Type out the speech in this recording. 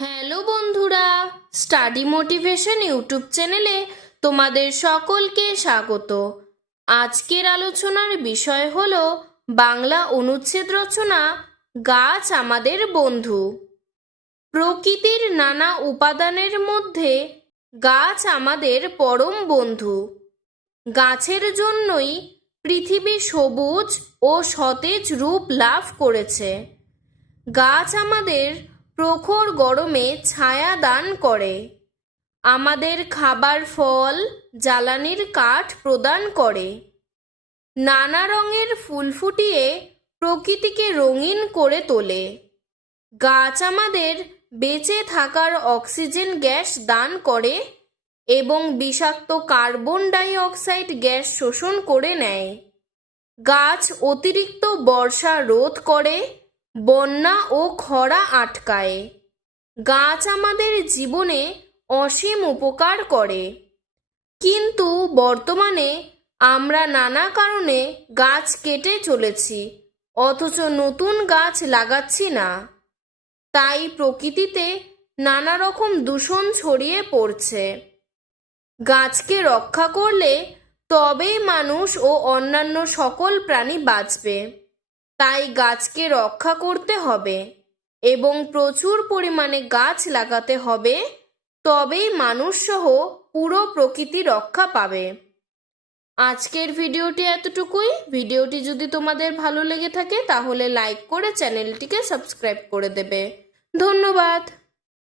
Hello বন্ধুরা, study motivation YouTube চ্যানেলে তোমাদের সকলকে স্বাগত। আজকের আলোচনার বিষয় হলো বাংলা অনুচ্ছেদ রচনা গাছ আমাদের বন্ধু। প্রকৃতির নানা উপাদানের মধ্যে গাছ আমাদের পরম বন্ধু। গাছের জন্যই পৃথিবী সবুজ ও সতেজ রূপ লাভ করেছে। গাছ আমাদের প্রখর গরমে ছায়া দান করে, আমাদের খাবার ফল জ্বালানির কাঠ প্রদান করে, নানা রঙের ফুল ফুটিয়ে প্রকৃতিকে রঙিন করে তোলে। গাছ আমাদের বেঁচে থাকার অক্সিজেন গ্যাস দান করে এবং বিষাক্ত কার্বন ডাই অক্সাইড গ্যাস শোষণ করে নেয়। গাছ অতিরিক্ত বর্ষা রোধ করে, বন্যা ও খরা আটকায়। গাছ আমাদের জীবনে অসীম উপকার করে, কিন্তু বর্তমানে আমরা নানা কারণে গাছ কেটে চলেছি, অথচ নতুন গাছ লাগাচ্ছি না। তাই প্রকৃতিতে নানা রকম দূষণ ছড়িয়ে পড়ছে। গাছকে রক্ষা করলে তবেই মানুষ ও অন্যান্য সকল প্রাণী বাঁচবে। তাই গাছকে রক্ষা করতে হবে এবং প্রচুর পরিমাণে গাছ লাগাতে হবে, তবেই মানুষ সহ পুরো প্রকৃতি রক্ষা পাবে। আজকের ভিডিওটি এতটুকুই। ভিডিওটি যদি তোমাদের ভালো লেগে থাকে তাহলে লাইক করে চ্যানেলটিকে সাবস্ক্রাইব করে দেবে। ধন্যবাদ।